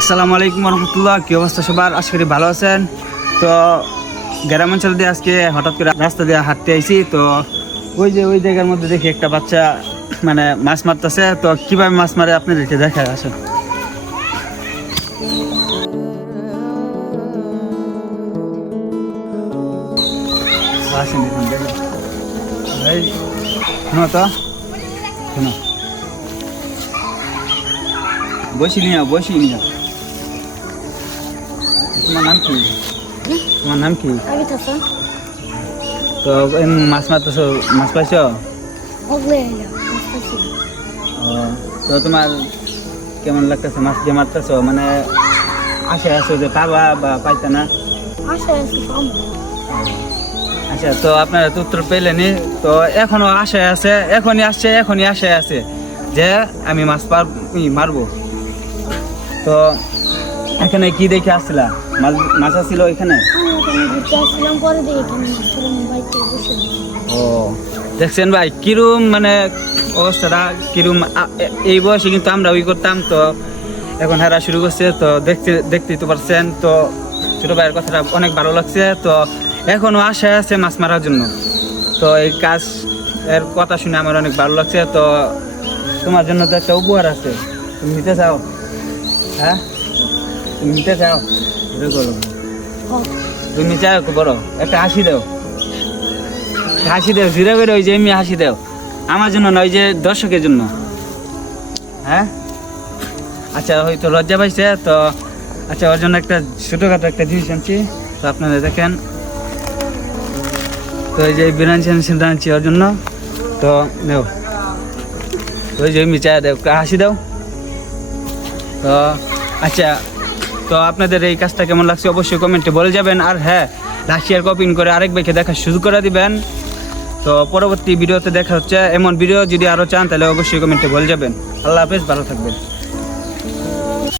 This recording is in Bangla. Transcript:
আসসালামু আলাইকুম রহমতুল্লাহ। কি অবস্থা সবার? আশা করি ভালো আছেন। তো গ্রামাঞ্চল দিয়ে আজকে হঠাৎ করে রাস্তা দিয়ে হাঁটতে আইছি। তো ওই জায়গার মধ্যে দেখি একটা বাচ্চা মানে মাছ মারতেছে। তো কিভাবে মাছ মারে আপনাদেরকে দেখায় আসেন। আসেন দেখুন, দেখুন এই শোনো তো, শোনো, বসি নিও। তোমার নাম কি? তোমার নাম কি? তো মাছ মারতেছো, মাছ পাইছো? তো তোমার কেমন লাগতেছে মাছ যে মারতেছো? মানে আশায় আছো যে পাবা বা পাইতা না? আচ্ছা, তো আপনারা তো উত্তর পেলেনি। তো এখনো আশায় আছে, এখনই আসছে, এখনই আশায় আছে যে আমি মাছ মারবো। তো এখানে কি দেখে আসছিলা? মাছ আসছিল এখানে? ও, দেখছেন ভাই কিরম মানে অবস্থাটা কিরম। এই বয়সে কিন্তু আমরা ওই করতাম, তো এখন হারা শুরু করছে। তো দেখতেই তো পারছেন। তো ছোট ভাইয়ের কথাটা অনেক ভালো লাগছে। তো এখনো আশায় আছে মাছ মারার জন্য। তো এই কাজ এর কথা শুনে আমার অনেক ভালো লাগছে। তো তোমার জন্য তো একটা উপহার আছে, তুমি নিতে চাও? হ্যাঁ, তুমি নিতে চাও? তুমি চাও বড় একটা হাসি দাও, হাসি দাও, জিরো করে ওই যে এমনি হাসি দাও। আমার জন্য না, ওই যে দর্শকের জন্য। হ্যাঁ, আচ্ছা, হয়তো লজ্জা পাইছে। তো আচ্ছা, ওর জন্য একটা ছোটোখাটো একটা জিনিস আনছি। তো আপনারা দেখেন, তো এই যে বিরিয়ানি আনছি ওর জন্য। তো নেও, ওই যে এমনি চা দাও, হাসি দাও। তো আচ্ছা, তো আপনাদের এই কাজটা কেমন লাগছে অবশ্যই কমেন্টে বলে যাবেন। আর হ্যাঁ, লাইক শেয়ার কপিং করে আরেক ভাইকে দেখা শুরু করে দিবেন। তো পরবর্তী ভিডিওতে দেখা হচ্ছে। এমন ভিডিও যদি আরও চান তাহলে অবশ্যই কমেন্টে বলে যাবেন। আল্লাহ হাফেজ, ভালো থাকবেন।